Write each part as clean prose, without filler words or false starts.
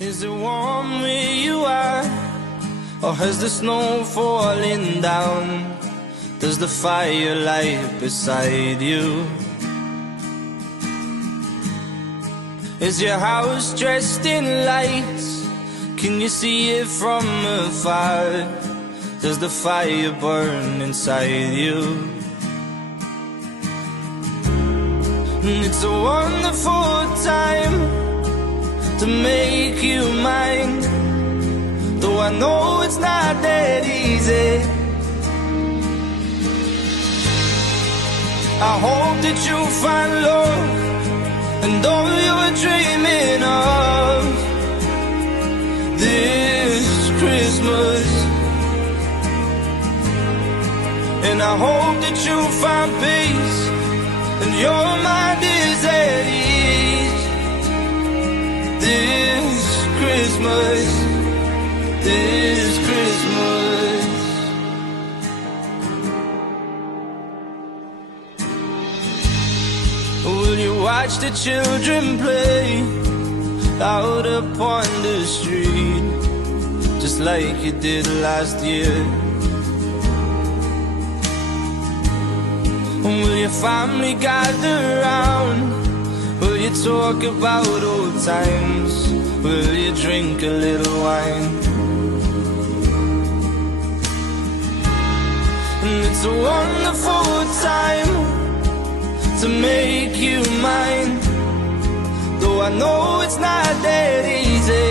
Is it warm where you are, or has the snow fallen down? Does the fire light beside you? Is your house dressed in lights? Can you see it from afar? Does the fire burn inside you? It's a wonderful time to make you mine, though I know it's not that easy. I hope that you find love and all you're dreaming of this Christmas. And I hope that you find peace and your mind is at ease this Christmas, this Christmas. Will you watch the children play out upon the street, just like you did last year? Will your family gather round? Will you talk about old times? Will you drink a little wine? And it's a wonderful time to make you mine, though I know it's not that easy.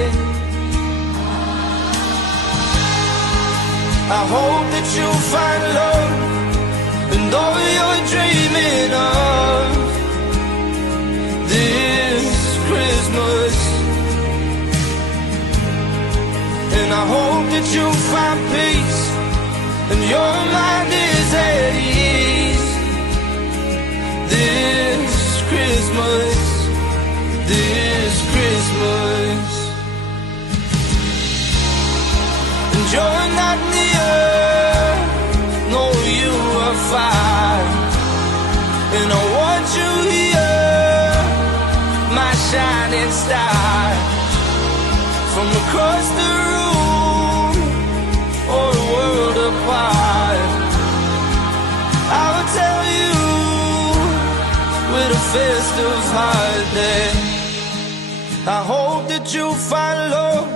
I hope that you find love and all you're dreaming of this Christmas. And I hope that you find peace and your mind is at ease this Christmas, this Christmas. And you're not near, no, you are fine. And I want you here, my shining star. From across the room or a world apart, I will tell you with a festive heart that I hope that you find love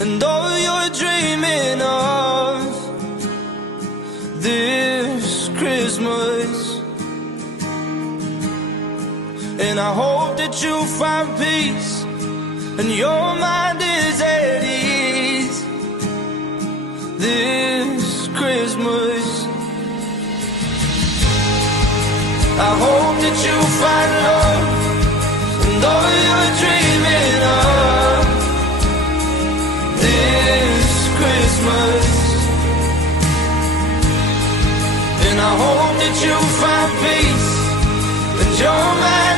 and all you're dreaming of this Christmas. And I hope that you find peace and your mind is at ease this Christmas. I hope that you find love and all you're dreaming of this Christmas. And I hope that you find peace and your mind